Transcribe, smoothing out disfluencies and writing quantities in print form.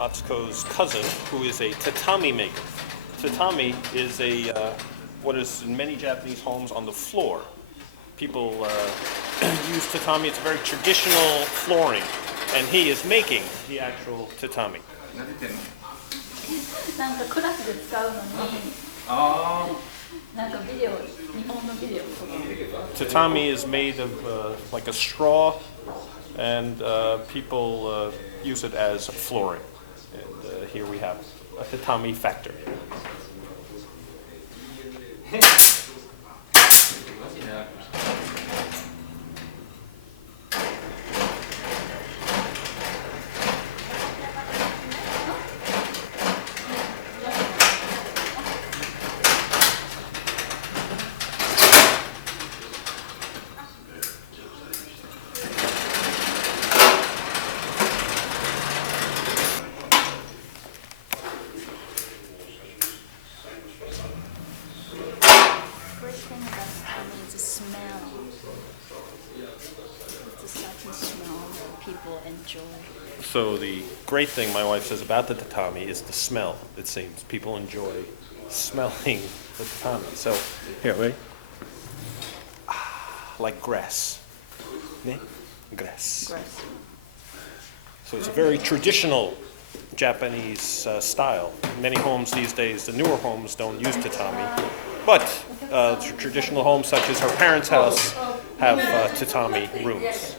Atsuko's cousin, who is a tatami maker. Tatami is what is in many Japanese homes on the floor. People use tatami. It's very traditional flooring, and he is making the actual tatami. なんかクラスで使うのに、なんかビデオ、日本のビデオとか。Tatami is made of like a straw, and people use it as flooring. And here we have a tatami factory. Great thing about tatami is the smell. It's a certain smell that people enjoy. So the great thing my wife says about the tatami is the smell. It seems people enjoy smelling the tatami. So here, wait. Like grass. Ne? Grass. Gross. So it's a very traditional Japanese style. Many homes these days, the newer homes, don't use tatami. But traditional homes such as her parents' house have tatami rooms.